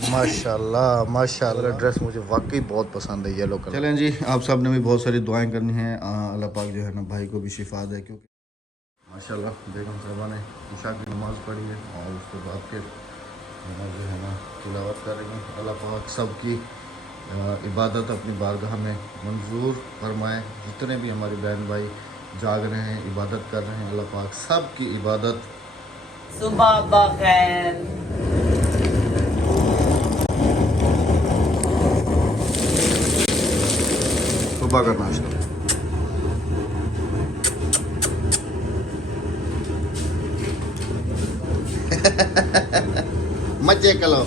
माशाल्लाह माशाल्लाह, ड्रेस मुझे वाकई बहुत पसंद है येलो कलर। चलें जी, आप सब ने भी बहुत सारी दुआएं करनी हैं, अल्लाह पाक जो है ना भाई को भी शिफा दे, क्योंकि माशाल्लाह बेगम साहबा ने इशा की नमाज़ पढ़ी है और उसके बाद फिर जो है ना तिलावत कर रही हैं। अल्लाह पाक सबकी इबादत अपनी बारगाह में मंजूर फरमाए। जितने भी हमारे बहन भाई जाग रहे हैं, इबादत कर रहे हैं, अल्लाह पाक सब की इबादत। सुबह बखैर। सुबह का नाश्ता मजे कलो।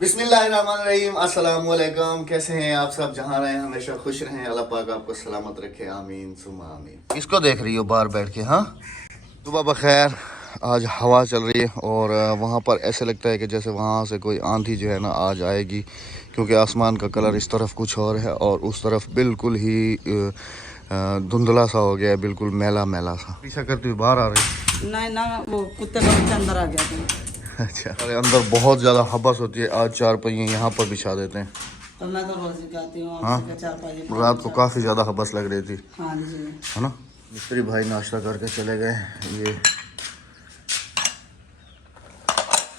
बिस्मिल्लाहिर्रहमानिर्रहीम, अस्सलाम वालेकुम। कैसे हैं आप सब? जहाँ रहें हमेशा खुश रहें, अल्लाह पाक आपको सलामत रखे, आमीन सुम्मा आमीन। किसको देख रही हो बाहर बैठ के? हाँ, सुबह बखैर। आज हवा चल रही है और वहाँ पर ऐसे लगता है कि जैसे वहाँ से कोई आंधी जो है ना आज आएगी, क्योंकि आसमान का कलर इस तरफ कुछ और है और उस तरफ बिल्कुल ही धुंधला सा हो गया है, बिल्कुल मैला मैला सा। पीछा करती हुई बाहर आ रही। नहीं ना, वो कुत्ते का बच्चा अंदर आ गया था। अच्छा, अरे अंदर बहुत ज़्यादा हबस होती है। आज चार पहिए यहाँ पर बिछा देते हैं। तो मैं तो रोज निकालती हूँ। हाँ, रात को काफ़ी ज़्यादा हबस लग रही थी। हाँ जी, है ना। मिस्त्री भाई नाश्ता करके चले गए। ये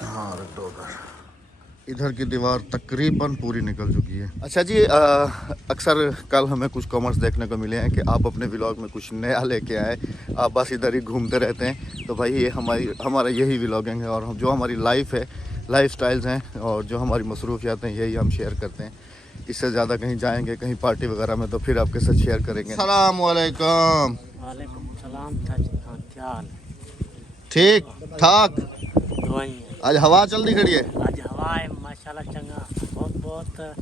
हाँ, रख दो उधर। इधर की दीवार तकरीबन पूरी निकल चुकी है। अच्छा जी, अक्सर कल हमें कुछ कमेंट्स देखने को मिले हैं कि आप अपने व्लॉग में कुछ नया लेके आए, आप बस इधर ही घूमते रहते हैं। तो भाई ये हमारा यही व्लॉगिंग है और जो हमारी लाइफ है, लाइफ स्टाइल्स हैं और जो हमारी मसरूफियात हैं, यही हम शेयर करते हैं। इससे ज़्यादा कहीं जाएंगे, कहीं पार्टी वगैरह में, तो फिर आपके साथ शेयर करेंगे। अस्सलाम वालेकुम। वालेकुम सलाम। क्या हाल है? ठीक ठाक। आज हवा चलती खड़ी है। आज हवा है माशाल्लाह, चंगा बहुत बहुत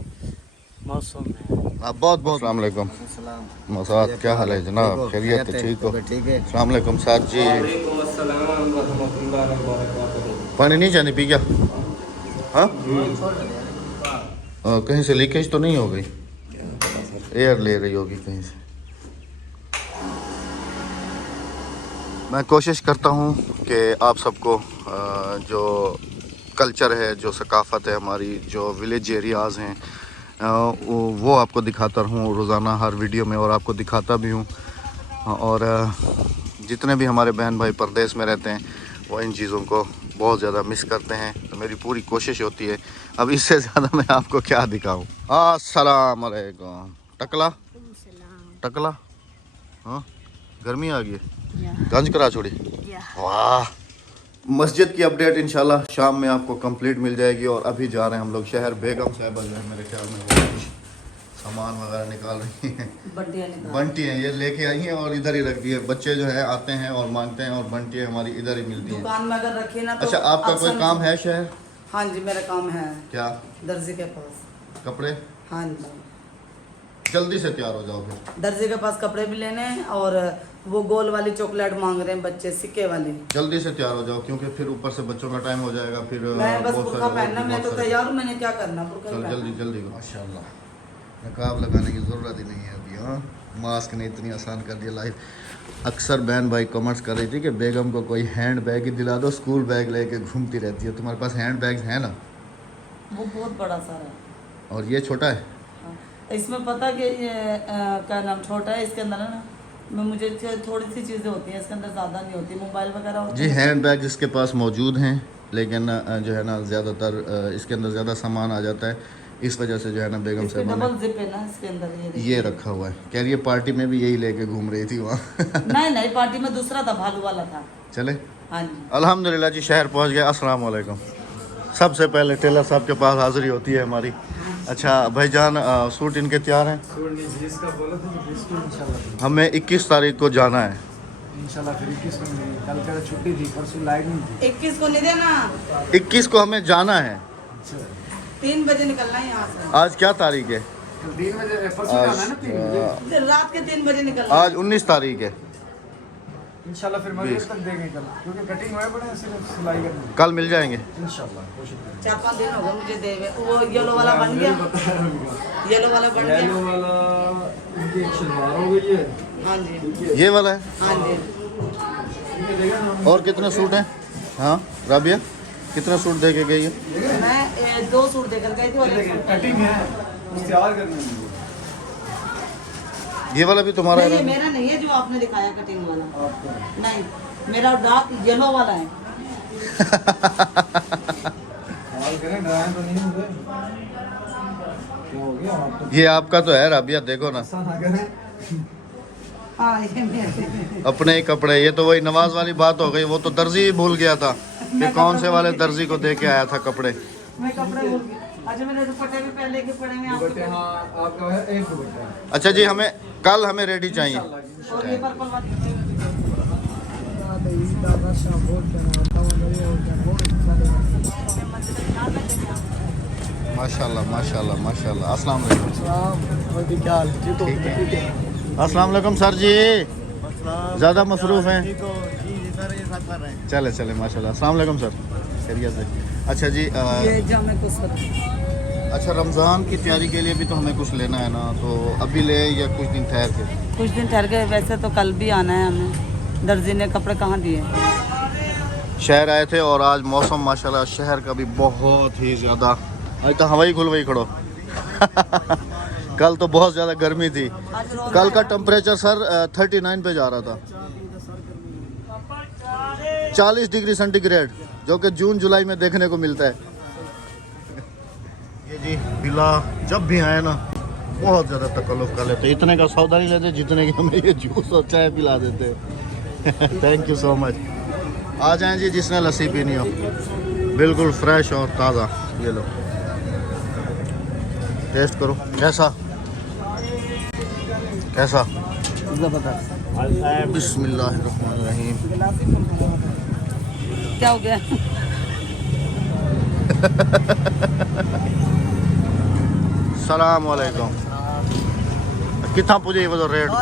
मौसम है। आप बहुत बहुत अस्सलाम वालेकुम। मसाद, क्या हाल है जनाब? खैरियत है? ठीक हो? अस्सलाम वालेकुम साहब जी। पानी नहीं चाहिए, पी गया? हाँ, कहीं से लीकेज तो नहीं हो गई? एयर ले रही होगी कहीं से। मैं कोशिश करता हूँ कि आप सबको जो कल्चर है, जो सकाफ़त है हमारी, जो विलेज एरियाज़ हैं, वो आपको दिखाता रहूँ रोज़ाना हर वीडियो में, और आपको दिखाता भी हूँ। और जितने भी हमारे बहन भाई परदेश में रहते हैं वो इन चीज़ों को बहुत ज़्यादा मिस करते हैं। तो मेरी पूरी कोशिश होती है, अब इससे ज़्यादा मैं आपको क्या दिखाऊँ। अस्सलाम वालेकुम। टकला टकला। हाँ, गर्मी आ गई है, गंज करा छोड़ी। वाह। मस्जिद की अपडेट इंशाल्लाह शाम में आपको कंप्लीट मिल जाएगी। और अभी जा रहे हैं हम लोग शहर। बेगम साहबा जो है मेरे ख्याल में वो कुछ सामान वगैरह निकाल रही हैं। बंटी हैं, ये लेके आई हैं और इधर ही रख दी है। बच्चे जो है आते हैं और मांगते हैं, और बंटी हमारी इधर ही मिलती है दुकान में अगर रखी ना तो। अच्छा, आपका कोई काम है शहर? हाँ जी, मेरा काम है। क्या? दर्जी के पास कपड़े? हाँ जी, जल्दी से तैयार हो जाओ फिर। दर्जी के पास कपड़े भी लेने हैं और वो गोल वाली चॉकलेट मांग रहे हैं बच्चे, सिक्के वाली। जल्दी से तैयार हो जाओ, क्योंकि फिर ऊपर से बच्चों का टाइम हो जाएगा। फिर मैं बस बहुत बुर्का सारे पहनना, मैं तो तैयार हूँ, मैंने क्या करना, बुर्का ही चल पहनना। जल्दी जल्दी। माशाल्लाह, नकाब लगाने की ज़रूरत ही नहीं है अभी। हाँ, मास्क ने इतनी आसान कर दिया लाइफ। अक्सर बहन भाई कमेंट्स कर रही थी कि बेगम को कोई हैंड बैग ही दिला दो, स्कूल बैग लेके घूमती रहती है। तुम्हारे पास हैंड बैग है ना? वो बहुत बड़ा सारा है और ये छोटा है। इसमें पता कि ये क्या नाम, छोटा है। इसके अंदर है ना, मैं मुझे थोड़ी सी चीज़ें होती हैं इसके अंदर, ज़्यादा नहीं होती, मोबाइल वगैरह होती जी, है। हैंड बैग इसके पास मौजूद हैं, लेकिन जो है ना ज़्यादातर इसके अंदर ज़्यादा सामान आ जाता है। इस वजह से जो है ना बेगम साहब डबल जिप है ना इसके अंदर, ये रखा हुआ है। कह रही है पार्टी में भी यही लेके घूम रही थी वहाँ। नहीं नहीं, पार्टी में दूसरा था, भालू वाला था। चले। हाँ जी, अल्हम्दुलिल्लाह जी, शहर पहुँच गया। अस्सलाम वालेकुम। सबसे पहले टेलर साहब के पास हाज़िरी होती है हमारी। अच्छा भाईजान, सूट इनके तैयार हैं? हमें 21 तारीख को जाना है इंशाल्लाह। फिर 21 को नहीं, कल का छुट्टी थी, परसों लाइट नहीं थी। 21 को नहीं देना, 21 को हमें जाना है। 3 बजे निकलना है यहाँ से। आज क्या तारीख है? कल 3 बजे, परसों जाना है ना 3 बजे। रात के 3 बजे निकलना। आज 19 तारीख है। इंशाल्लाह फिर मगरिब तक देंगे कल, क्योंकि कटिंग हुए पड़े हैं, सिर्फ सिलाई करनी कल मिल जाएंगे इंशाल्लाह। कोशिश करेंगे। 4-5 दिन हो गए मुझे दे हुए। वो येलो वाला बन गया, येलो वाला बन गया। येलो वाला इनकी एक शलवार हो गई है, हाँ जी ये वाला है। हाँ जी। और कितने सूट हैं? हाँ राबिया, कितने सूट दे के गई है? मैं 2 सूट देकर गई थी और 1 सूट कटिंग है तैयार करना है। ये वाला भी तुम्हारा नहीं, ये है? मेरा नहीं है जो आपने दिखाया कटिंग वाला, नहीं मेरा डार्क येलो वाला है। सवाल करें ड्राई तो नहीं हुए क्या हो गया आप तो ये आपका तो है राबिया, देखो ना ऐसा ना करें। हाँ ये मेरे अपने ही कपड़े। ये तो वही नवाज वाली बात हो गई, वो तो दर्जी ही भूल गया था कि कौन से वाले दर्जी को दे के आया था कपड़े। मैं कपड़े भूल गई। अच्छा मैंने दुपट्टे भी पहले के पड़े हैं दुपट्टे आपके। हाँ आपका है एक दुपट्टा है। अच्छा जी, हमें कल हमें रेडी चाहिए। और ये पर्पल वाली माशाल्लाह माशाल्लाह माशाल्लाह। अस्सलाम वालेकुम। ठीक है। अस्सलाम वालेकुम सर जी, ज़्यादा मसरूफ़ हैं? चले चले माशाल्लाह। अस्सलाम वालेकुम सर, खैरियत से? अच्छा जी ये जामे कुछ अच्छा रमज़ान की तैयारी के लिए भी तो हमें कुछ लेना है ना, तो अभी ले या कुछ दिन ठहर के? कुछ दिन ठहर के, वैसे तो कल भी आना है हमें। दर्जी ने कपड़े कहाँ दिए? शहर आए थे और आज मौसम माशाल्लाह शहर का भी बहुत ही ज़्यादा, आज तो हवाई खुल गई खड़ो। कल तो बहुत ज़्यादा गर्मी थी। कल का टेम्परेचर सर 39 पे जा रहा था, 40 डिग्री सेंटीग्रेड, जो कि जून जुलाई में देखने को मिलता है। ये जी बिला जब भी आए ना बहुत ज़्यादा तकल्लुफ़ कर लेते, इतने का सौदा नहीं लेते जितने की हमें ये जूस और चाय पिला देते। Thank you so much. आ जाएं जी जिसने लस्सी पीनी हो, बिल्कुल फ्रेश और ताज़ा। ये लो टेस्ट करो, कैसा कैसा? बिस्मिल्लाहिर्रहमानिर्रहीम। क्या हो गया? सलाम वालेकुम। कितना पूछे ये बताओ रेट को?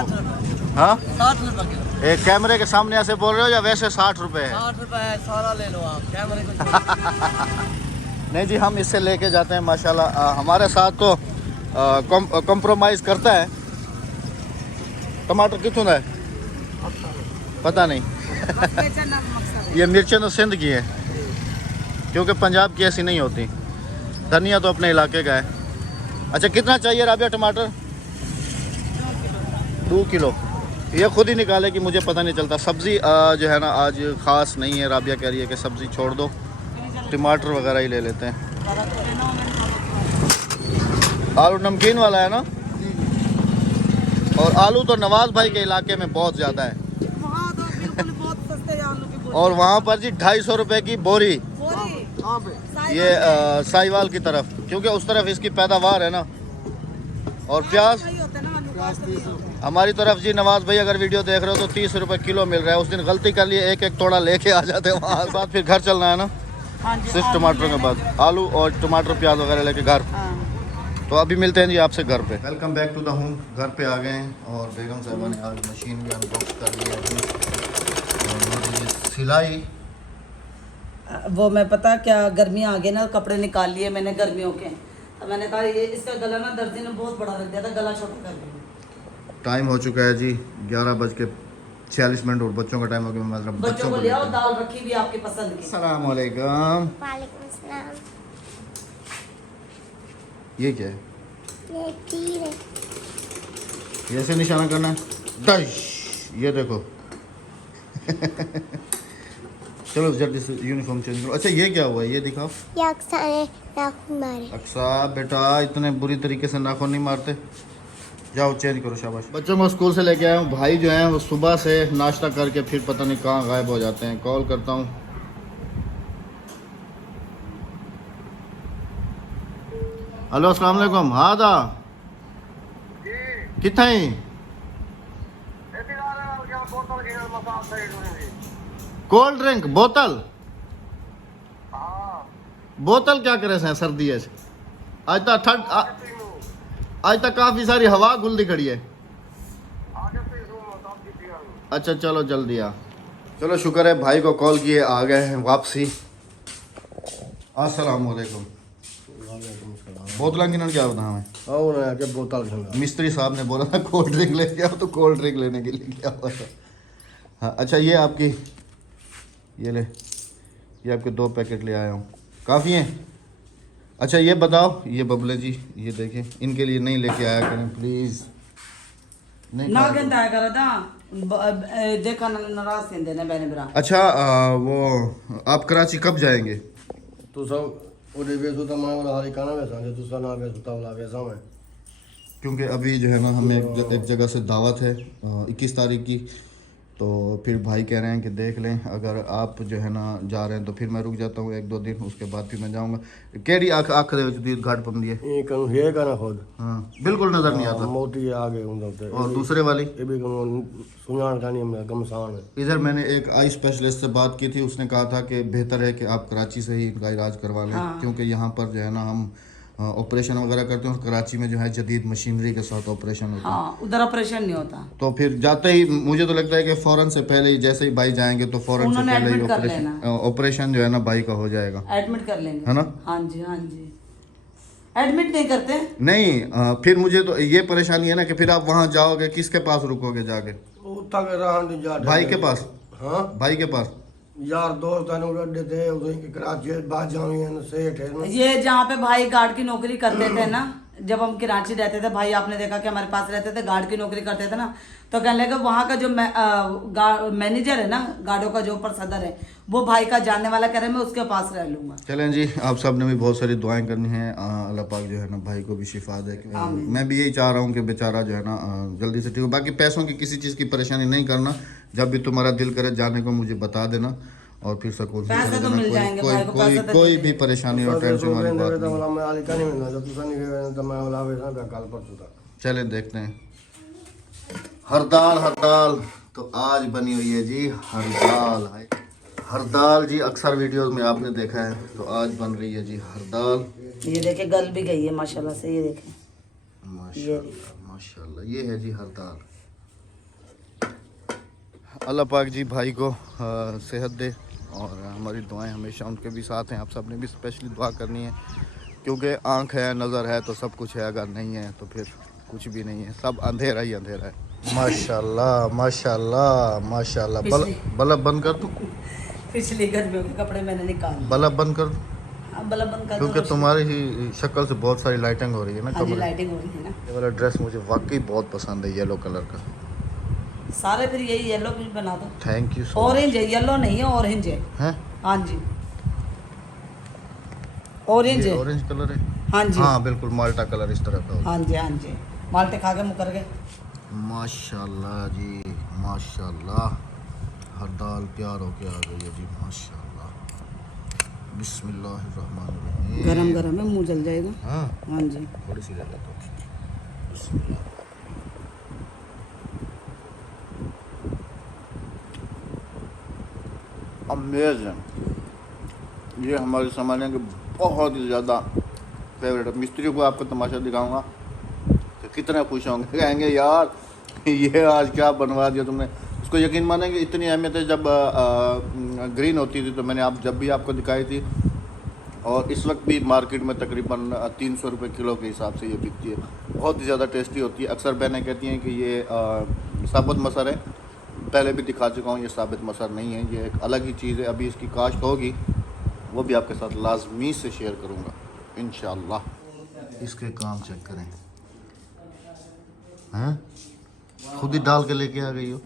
हाँ 60 रुपये किलो। एक कैमरे के सामने ऐसे बोल रहे हो या वैसे 60 रुपए है? 60 रुपये है, सारा ले लो आप कैमरे को। नहीं जी, हम इससे लेके जाते हैं माशाल्लाह। हमारे साथ तो कॉम्प्रोमाइज़ करता है। टमाटर कितना है पता नहीं। ये मिर्चें तो सिंध की है, क्योंकि पंजाब की ऐसी नहीं होती। धनिया तो अपने इलाके का है। अच्छा कितना चाहिए राबिया टमाटर? 2 किलो। ये खुद ही निकाले कि मुझे पता नहीं चलता। सब्ज़ी जो है ना आज ख़ास नहीं है। राबिया कह रही है कि सब्ज़ी छोड़ दो, टमाटर वगैरह ही ले लेते हैं। आलू नमकीन वाला है ना? और आलू तो नवाज भाई के इलाके में बहुत ज़्यादा है। वहाँ तो बिल्कुल बहुत सस्ते हैं आलू की बोरी। और वहाँ पर जी 250 रुपए की बोरी। बोरी ये साहिवाल की तरफ, क्योंकि उस तरफ इसकी पैदावार है ना। और प्याज हमारी तरफ जी नवाज भाई अगर वीडियो देख रहे हो तो 30 रुपए किलो मिल रहा है। उस दिन गलती कर लिए, एक एक तोड़ा लेके आ जाते हैं वहाँ बाद, फिर घर चलना है ना। सिर्फ टमाटरों के बाद आलू और टमाटर प्याज वगैरह लेके घर। तो अभी मिलते हैं जी आपसे घर पे। Welcome back to the home. घर पे आ गए हैं और बेगम साहबा ने आज मशीन भी अनबॉक्स कर ली है अपनी। और ये सिलाई वो मैं पता क्या, गर्मियाँ आ गई ना, कपड़े निकाल लिए मैंने गर्मियों के। तो मैंने कहा ये इसका गला ना दर्जी ने बहुत बड़ा रख दिया था, गला छोटा कर दिया। टाइम हो चुका है जी 11:46 और बच्चों का टाइम हो गया। मतलब बच्चों को ले आओ, दाल रखी भी आपकी पसंद की। अस्सलाम वालेकुम। वालेकुम सलाम। ये क्या है? ये तीर है। ये ऐसे निशाना करना है, डश। ये देखो। चलो जल्दी से यूनिफॉर्म चेंज करो। अच्छा ये क्या हुआ है ये दिखाओ। ये अक्सर है नाखून मारे। अक्सा बेटा इतने बुरी तरीके से नाखून नहीं मारते। जाओ चेंज करो, शाबाश। बच्चों को स्कूल से लेके आया हूँ। भाई जो हैं वो सुबह से नाश्ता करके फिर पता नहीं कहाँ गायब हो जाते हैं। कॉल करता हूँ। हेलो अस्सलाम वालेकुम। हाँ दा कितना ही कोल्ड ड्रिंक बोतल? बोतल क्या करे से सर्दी है आज तक ठंड, आज तक काफी सारी हवा गुलदी खड़ी है। अच्छा चलो जल्दी आ। चलो शुक्र है भाई को कॉल किए आ गए हैं वापसी। अस्सलाम वालेकुम। बोतल गिनन क्या बता हमें? और आके बोतल खंगा मिस्त्री साहब ने बोला था कोल्ड ड्रिंक लेके आओ, तो कोल्ड ड्रिंक लेने के लिए क्या हुआ था। हाँ अच्छा, ये आपकी, ये ले, ये आपके 2 पैकेट ले आया हूँ, काफ़ी हैं। अच्छा ये बताओ, ये बबले जी ये देखें, इनके लिए नहीं लेके आया करें प्लीज़। नहीं ना खाया कहता है करो था देखा नाराज कहते ने मैंने बरा। अच्छा वो आप कराची कब जाएंगे? तू सब ओडे बेसो त मैं वाला हरी काना वैसा जे तू सना बेसो त वाला वैसा मैं क्योंकि अभी जो है ना हमें एक जगह से दावत है 21 तारीख की, तो फिर भाई कह रहे हैं कि देख लें, अगर आप जो है ना जा रहे हैं तो फिर मैं रुक जाता हूँ 1-2 दिन, उसके बाद फिर मैं जाऊँगा। केड़ी आँख दे विच घाट पमदी है? ये कन हे कना खुद हाँ बिल्कुल नज़र नहीं आता। मोटी आगे हुंदा ते और दूसरे वाली ये भी कन सुनान कानी में गमसान है। इधर मैंने एक आई स्पेशलिस्ट से बात की थी, उसने कहा था कि बेहतर है कि आप कराची से ही इनका इलाज करवा लें, क्योंकि यहाँ पर जो है ना हम ऑपरेशन वगैरह करते हैं और कराची में जो है जदीद मशीनरी के साथ ऑपरेशन होता है। हाँ उधर ऑपरेशन नहीं होता। तो फिर जाते ही मुझे तो लगता है कि फ़ौरन से पहले ही, जैसे ही भाई जाएंगे तो फ़ौरन से उन्होंने पहले ही एडमिट कर लेना। ऑपरेशन जो है ना भाई का हो जाएगा, एडमिट कर लेंगे, है ना? हाँ जी हाँ जी। एडमिट नहीं करते नहीं फिर मुझे तो ये परेशानी है ना कि फिर आप वहाँ जाओगे, किसके पास रुकोगे जाके? वो तक रहन जा भाई के पास? हां भाई के पास यार दोस्त ने उड़े थे उधर की कराची बात जावी है सेठ है ये जहाँ पे भाई गार्ड की नौकरी करते थे ना, जब हम कराची रहते थे, भाई आपने देखा कि हमारे पास रहते थे, गार्ड की नौकरी करते थे ना, तो कहने लगे वहाँ का जो मैनेजर है ना, गार्डों का जो ऊपर सदर है, वो भाई का जानने वाला, कह रहे मैं उसके पास रह लूंगा। चलें जी, आप सब ने भी बहुत सारी दुआएं करनी है, अल्लाह पाक जो है ना भाई को भी शिफा दे। मैं भी यही चाह रहा हूँ कि बेचारा जो है ना जल्दी से ठीक हो। बाकी पैसों की किसी चीज़ की परेशानी नहीं करना, जब भी तुम्हारा दिल करे जाने को मुझे बता देना और फिर सकून से पैसे तो मिल जाएंगे कोई भाई को, कोई पैसे तो कोई दे भी परेशानी और टेंशन वाली बात तो नहीं। वाला मैं आली कानी में ना तू सनी वे तो मैं वाला वैसा कल परसों तक चलें देखते हैं। हरदाल हरदाल तो आज बनी हुई है जी, हरदाल है। हरदाल जी अक्सर वीडियोस में आपने देखा है, तो आज बन रही है जी हरदाल। ये देखे गल भी गई है माशाल्लाह से, ये देखे माशाल्लाह माशाल्लाह, ये है जी हरदाल। अल्लाह पाक जी भाई को सेहत दे और हमारी दुआएं हमेशा उनके भी साथ हैं। आप सब ने भी स्पेशली दुआ करनी है, क्योंकि आँख है, नज़र है तो सब कुछ है, अगर नहीं है तो फिर कुछ भी नहीं है, सब अंधेरा ही अंधेरा है। माशाल्लाह माशाल्लाह माशाल्लाह। बल्ब बंद कर दूँ? पिछली गर्मियों के कपड़े मैंने निकाल बल्ब बंद कर दूँ? बल्ब बंद कर क्योंकि तुम्हारी ही शक्ल से बहुत सारी लाइटिंग हो रही है ना कमरे। लाइटिंग हो रही है ना। ये वाला ड्रेस मुझे वाकई बहुत पसंद है, येलो कलर का। सारे फिर यही येलो भी बना दो। थैंक यू सो ऑरेंज है, येलो नहीं है, ऑरेंज है। हैं? हाँ जी ऑरेंज है। ऑरेंज कलर है? हाँ जी हाँ बिल्कुल माल्टा कलर इस तरह का होता हाँ जी हाँ जी। माल्टे खा के मुकर गए। है। माशाल्लाह जी माशाल्लाह, हरदाल तैयार होके आ गई है जी माशाल्लाह। बिस्मिल्लाहिर्रहमानिर्रहीम। गरम गरम है, मुंह जल जाएगा। हाँ हाँ जी थोड़ी सी ले लेता हूँ। बिस्मिल्लाह। अमेजिंग, ये हमारे सामान्य के बहुत ही ज़्यादा फेवरेट है। मिस्त्री को आपको तमाशा दिखाऊंगा तो कितना खुश होंगे, कहेंगे यार ये आज क्या बनवा दिया तुमने। उसको यकीन मानेंगे इतनी अहमियत है, जब ग्रीन होती थी तो मैंने जब भी आपको दिखाई थी, और इस वक्त भी मार्केट में तकरीबन 300 रुपये किलो के हिसाब से ये बिकती है। बहुत ही ज़्यादा टेस्टी होती है। अक्सर बहनें कहती हैं कि ये साबुत मसर है, पहले भी दिखा चुका हूँ, ये साबित मसर नहीं है, ये एक अलग ही चीज़ है। अभी इसकी काश्त होगी, वो भी आपके साथ लाजमी से शेयर करूँगा इंशाल्लाह। इसके काम चेक करें, हैं खुद ही डाल के लेके आ गई हो।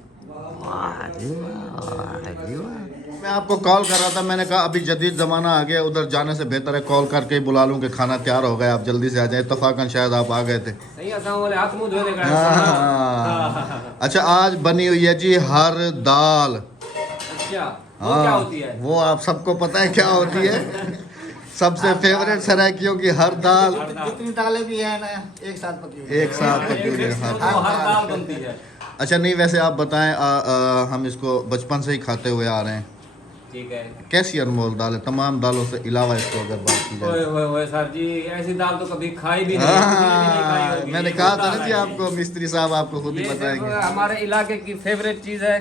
मैं आपको कॉल कर रहा था, मैंने कहा अभी जदीद ज़माना आ गया, उधर जाने से बेहतर है कॉल करके ही बुला लूँ कि खाना तैयार हो गया, आप जल्दी से आ जाए। इत्तफाकन शायद आप आ गए थे। हाँ। अच्छा आज बनी हुई है जी हर दाल। वो क्या होती है? वो आप सबको पता है क्या होती है, सबसे फेवरेट सराइकियों की हर दाल। जितनी दालें भी है ना एक साथ पकी हुई एक साथ पकी हुई है हर हर दाल बनती है। अच्छा नहीं, वैसे आप बताएं, हम इसको बचपन से ही खाते हुए आ रहे हैं, ठीक है। कैसी अनमोल दाल है, तमाम दालों से अलावा इसको अगर बात की जाए। ओए सर जी, ऐसी दाल तो कभी खाई भी नहीं, किसी ने भी नहीं खाई हाँ, होगी। मैंने कहा था ना जी आपको, मिस्त्री साहब आपको खुद ही ये बताएंगे। हमारे इलाके की फेवरेट चीज है।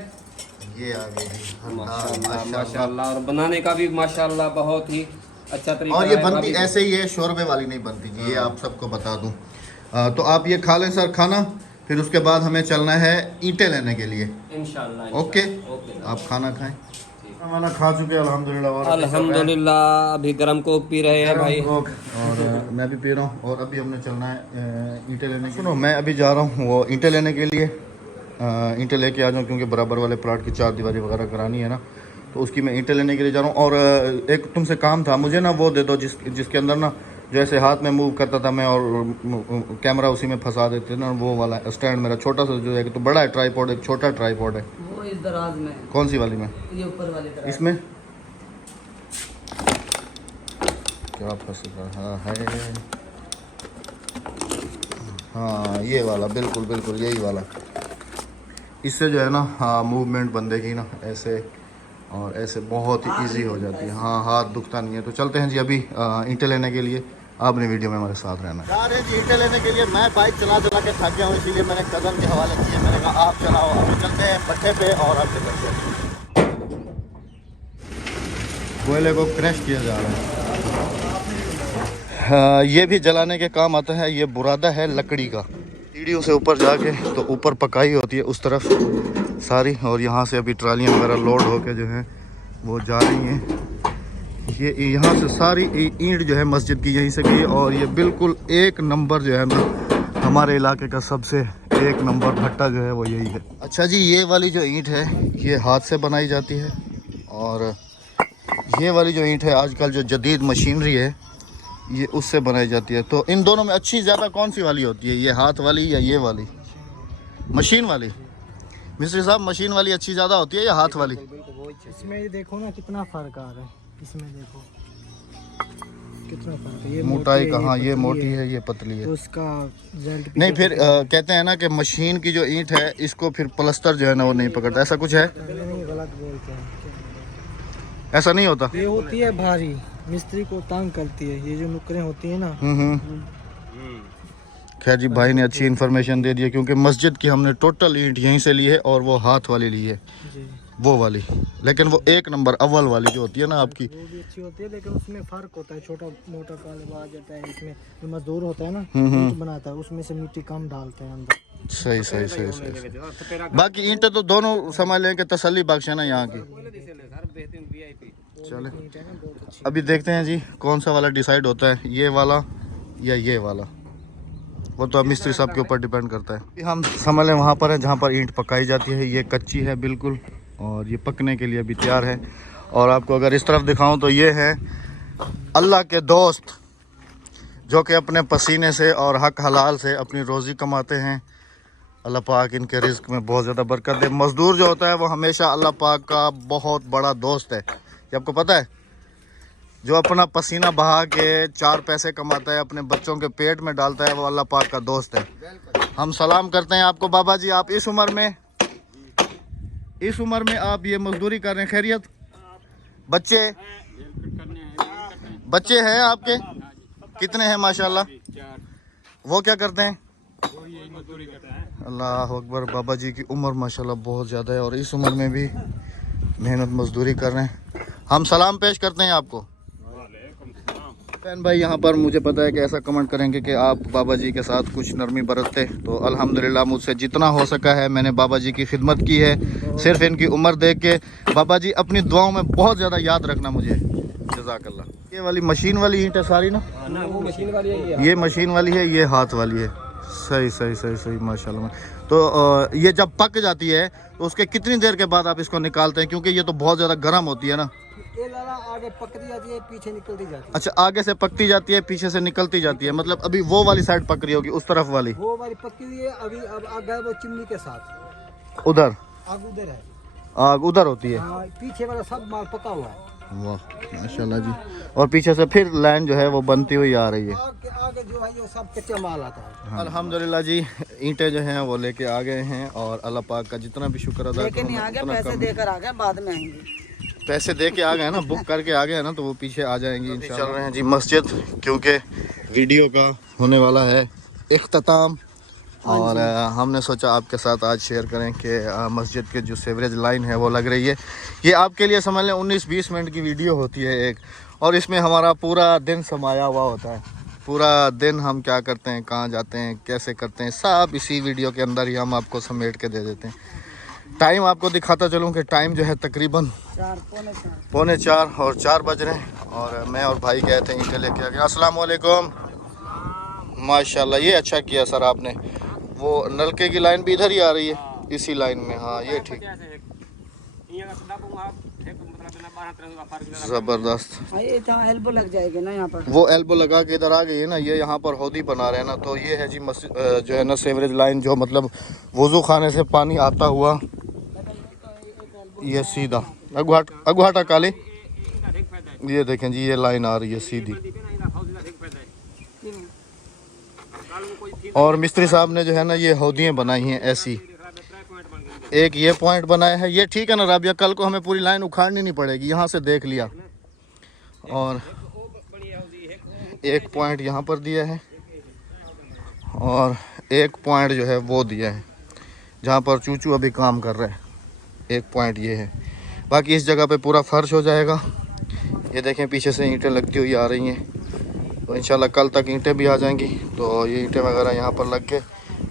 ये आ गई जी हर दाल, माशाल्लाह माशाल्लाह। माशाल्लाह, और बनाने का भी माशाल्लाह बहुत ही अच्छा तरीका और ये है, बनती भाभी। ऐसे ही है, शोरबे वाली नहीं बनती जी, ये आप सबको बता दूं। तो आप ये खा लें सर खाना, फिर उसके बाद हमें चलना है ईंटें लेने के लिए। इंशाल्लाह ओके, ओके आप खाना खाएं। खाना खा चुके हैं अल्हम्दुलिल्लाह। और अल्हम्दुलिल्लाह अभी गरम कोक पी रहे हैं भाई। कोक, और मैं भी पी रहा हूँ। और अभी हमने चलना है ईंटें लेने। सुनो, मैं अभी जा रहा हूँ वो ईंटें लेने के लिए। ईंटें लेके आ जाऊँ क्योंकि बराबर वाले प्लाट की चार दीवारी वगैरह करानी है ना, तो उसकी मैं ईंटें लेने के लिए जा रहा हूँ। और एक तुमसे काम था, मुझे ना वो दे दो जिसके अंदर ना जो ऐसे हाथ में मूव करता था मैं और कैमरा उसी में फंसा देते ना, वो वाला स्टैंड मेरा छोटा सा जो है, तो बड़ा है ट्राईपॉड, एक छोटा ट्राईपॉड है। वो इस दराज में है। कौन सी वाली में? ये ऊपर वाली तरफ। इसमें क्या फंस रहा है? हाँ ये वाला, बिल्कुल बिल्कुल यही वाला। इससे जो है ना, हाँ मूवमेंट बंदे की ना ऐसे और ऐसे बहुत ही इजी हो जाती है। हाँ हाथ दुखता नहीं है। तो चलते हैं जी अभी ईंटें लेने के लिए। आपने वीडियो में हमारे साथ रहना है। जा रहे हैं जी ईंटें लेने के लिए। मैं बाइक चला चला के थक गया हूँ, इसीलिए मैंने कदम के हवाले किए। मैंने कहा आप चलाओ। अभी चलते हैं भट्ठे पे और आपसे करते हैं। कोयले को क्रश किया जा रहा है। ये भी जलाने के काम आता है। ये बुरादा है लकड़ी का। सीढ़ियों से ऊपर जाके तो ऊपर पकाई होती है उस तरफ सारी, और यहाँ से अभी ट्रालियाँ वगैरह लोड होके जो हैं वो जा रही हैं। ये यहाँ से सारी ईंट जो है मस्जिद की यहीं से गई, और ये बिल्कुल एक नंबर जो है ना हमारे इलाके का सबसे एक नंबर भट्टा जो है वो यही है। अच्छा जी, ये वाली जो ईंट है ये हाथ से बनाई जाती है, और ये वाली जो ईंट है आजकल जो जदीद मशीनरी है ये उससे बनाई जाती है। तो इन दोनों में अच्छी ज़्यादा कौन सी वाली होती है, ये हाथ वाली या ये वाली मशीन वाली? मिस्त्री साहब, मशीन वाली अच्छी ज़्यादा होती है या हाथ वाली? इसमें ये देखो ना कितना फर्क आ रहा है। इसमें देखो कितना फर्क है। ये मोटाई मोटी है, कहाँ, ये पतली मोटी है, है ये पतली है। तो उसका रिजल्ट नहीं फिर कहते हैं ना कि मशीन की जो ईंट है इसको फिर प्लस्तर जो है ना वो नहीं पकड़ता, ऐसा कुछ है? नहीं, गलत बोलते हैं। ऐसा नहीं होता? ये होती है भारी, मिस्त्री को तंग करती है। ये जो नुकरें होती है ना, खैर जी, भाई ने अच्छी इन्फॉर्मेशन दे दी है, क्योंकि मस्जिद की हमने टोटल ईंट यहीं से ली है और वो हाथ वाली ली है जी वो वाली। लेकिन वो एक नंबर अव्वल वाली जो होती है ना आपकी, वो भी अच्छी होती है, लेकिन उसमें फर्क होता है। छोटा मोटा काला आ जाता है। इसमें जो मजदूर होता है ना ईंट बनाता है, उसमें से मिट्टी कम डालते हैं अंदर। सही सही सही सही। बाकी ईंटें तो दोनों समझ लें कि तसल्ली बख्श है ना यहाँ की। चले ईंट है ना, बहुत अच्छी। अभी देखते हैं जी कौन सा वाला डिसाइड होता है, ये वाला या ये वाला। वो तो अब मिस्त्री साहब के ऊपर डिपेंड करता है। हम समझ लें वहाँ पर है जहाँ पर ईंट पकाई जाती है। ये कच्ची है बिल्कुल, और ये पकने के लिए अभी तैयार है। और आपको अगर इस तरफ दिखाऊं तो ये है अल्लाह के दोस्त, जो कि अपने पसीने से और हक हलाल से अपनी रोज़ी कमाते हैं। अल्लाह पाक इनके रिज़्क़ में बहुत ज़्यादा बरकत दे। मज़दूर जो होता है वो हमेशा अल्लाह पाक का बहुत बड़ा दोस्त है, ये आपको पता है। जो अपना पसीना बहा के चार पैसे कमाता है, अपने बच्चों के पेट में डालता है, वो अल्लाह पाक का दोस्त है। हम सलाम करते हैं आपको बाबा जी। आप इस उम्र में आप ये मजदूरी कर रहे हैं, खैरियत? बच्चे हैं आपके? कितने हैं माशाल्लाह? वो क्या करते हैं? अल्लाह अकबर। बाबा जी की उम्र माशाल्लाह बहुत ज़्यादा है और इस उम्र में भी मेहनत मजदूरी कर रहे हैं। हम सलाम पेश करते हैं आपको। फैन भाई यहाँ पर मुझे पता है कि ऐसा कमेंट करेंगे कि आप बाबा जी के साथ कुछ नरमी बरतते, तो अल्हम्दुलिल्लाह मुझसे जितना हो सका है मैंने बाबा जी की खिदमत की है। सिर्फ इनकी उम्र देख के बाबा जी अपनी दुआओं में बहुत ज़्यादा याद रखना मुझे। जज़ाकल्लाह। ये वाली मशीन वाली ईंट है सारी ना? वो मशीन वाली है ये मशीन वाली है, ये हाथ वाली है। सही सही सही सही माशाल्लाह। तो ये जब पक जाती है तो उसके कितनी देर के बाद आप इसको निकालते हैं, क्योंकि ये तो बहुत ज़्यादा गर्म होती है ना? ये लाला आगे पकती जाती है, पीछे निकलती जाती है। अच्छा, आगे से पकती जाती है, पीछे से निकलती जाती है। मतलब अभी वो वाली साइड पक रही होगी, उस तरफ वाली? वो वाली पकी हुई है अभी। अब आगे वो चिमनी के साथ उधर आग उधर है। आग उधर होती है। हाँ, पीछे वाला सब माल पका हुआ है। वाह माशाल्लाह जी। और पीछे से फिर लाइन जो है वो बनती हुई आ रही है। आगे जो है ये सब कच्चा माल आता है। अल्हम्दुलिल्लाह जी, ईंटें जो हैं वो लेके आ गए हैं और अल्लाह पाक का जितना भी शुक्र अदा लेकिन करूं नहीं आ गया, उतना पैसे कम। देकर आ गए, बाद में आएंगे। पैसे दे के आ गए ना, बुक करके आ गए ना, तो वो पीछे आ जाएंगी इंशाल्लाह। चल रहे हैं जी मस्जिद, क्योंकि वीडियो का होने वाला है इख्तिताम। और हमने सोचा आपके साथ आज शेयर करें कि मस्जिद के जो सीवरेज लाइन है वो लग रही है। ये आपके लिए समझ लें 19-20 मिनट की वीडियो होती है एक, और इसमें हमारा पूरा दिन समाया हुआ होता है। पूरा दिन हम क्या करते हैं, कहाँ जाते हैं, कैसे करते हैं, सब इसी वीडियो के अंदर ही हम आपको समेट के दे देते हैं। टाइम आपको दिखाता चलूँ कि टाइम जो है तकरीबन 3:45 और 4 बज रहे हैं। और मैं और भाई गए थे ईंटें लेके आ गए। अस्सलाम वालेकुम। माशाल्लाह, ये अच्छा किया सर आपने। वो नलके की लाइन भी इधर ही आ रही है, इसी लाइन में। हाँ ये ठीक, ज़बरदस्त। एल्बो लग जाएगी ना यहाँ पर, वो एल्बो लगा के इधर आ गई है ना, ये यहाँ पर हौदी बना रहे हैं ना। तो ये है जी मस्जिद जो है ना सीवरेज लाइन, जो मतलब वज़ू खाने से पानी आता हुआ ये सीधा अगुहाटा काली, ये देखें जी, ये लाइन आ रही है सीधी। और मिस्त्री साहब ने जो है ना ये हौदियाँ बनाई हैं ऐसी। एक ये पॉइंट बनाया है, ये ठीक है ना राबिया, कल को हमें पूरी लाइन उखाड़नी नहीं पड़ेगी, यहाँ से देख लिया। और एक पॉइंट यहाँ पर दिया है, और एक पॉइंट जो है वो दिया है जहाँ पर चूचू अभी काम कर रहा है। एक पॉइंट ये है, बाकी इस जगह पे पूरा फर्श हो जाएगा। ये देखें पीछे से ईंटें लगती हुई आ रही हैं, तो इंशाल्लाह कल तक ईंटें भी आ जाएंगी। तो ये ईंटें वगैरह यहाँ पर लग के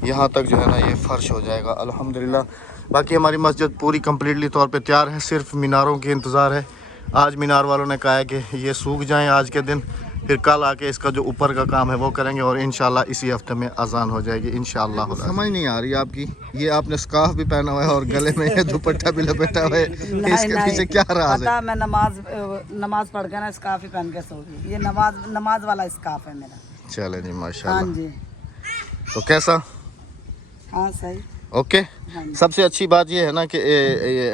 यहाँ तक जो है ना ये फ़र्श हो जाएगा अल्हम्दुलिल्लाह। बाकी हमारी मस्जिद पूरी कम्प्लीटली तौर पे तैयार है, सिर्फ मीनारों की इंतज़ार है। आज मीनार वालों ने कहा है कि ये सूख जाएं आज के दिन, फिर कल आके इसका जो ऊपर का काम है वो करेंगे, और इंशाल्लाह इसी हफ्ते में अजान हो जाएगी इंशाल्लाह। समझ नहीं आ रही आपकी, ये आपने स्कार्फ भी पहना हुआ है और गले में ये दुपट्टा भी लपेटा हुआ है, इसके पीछे क्या राज है? मैं नमाज पढ़ के ना स्कार्फ ही पहन के सो गई। ये नमाज वाला स्कार्फ है मेरा। चले जी हाँ माशाल्लाह। जी, तो कैसा? हाँ सही। ओके। सबसे अच्छी बात ये है ना कि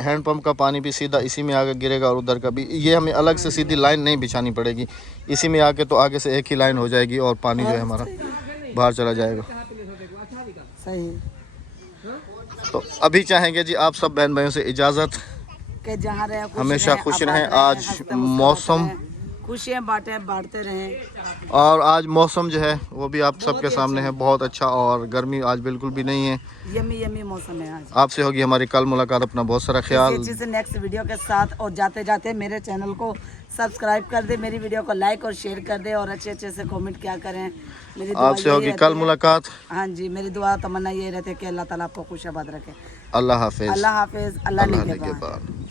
हैंडपम्प का पानी भी सीधा इसी में आगे गिरेगा, और उधर का भी। ये हमें अलग से सीधी लाइन नहीं बिछानी पड़ेगी, इसी में आके तो आगे से एक ही लाइन हो जाएगी और पानी जो है हमारा बाहर चला जाएगा। सही। तो अभी चाहेंगे जी आप सब बहन भाइयों से इजाज़त, कि जहाँ रहे हमेशा खुश रहें। आज मौसम खुशियाँ बांटते रहें। और आज मौसम जो है वो भी आप सबके सामने है, बहुत अच्छा, और गर्मी आज बिल्कुल भी नहीं है। यमी मौसम है आज। आपसे होगी हमारी कल मुलाकात। अपना बहुत सारा ख्याल। इसी से नेक्स्ट वीडियो के साथ, और जाते जाते मेरे चैनल को सब्सक्राइब कर दे, मेरी वीडियो को लाइक और शेयर कर दे, और अच्छे से कमेंट क्या करें। मेरी दुआ आपसे होगी कल मुलाकात। हाँ जी, मेरी दुआ तमन्ना ये रहती है कि अल्लाह ताला आपको खुश आबाद रखे। अल्लाह हाफिज। अल्लाह हाफिज। अल्लाह निगहबान।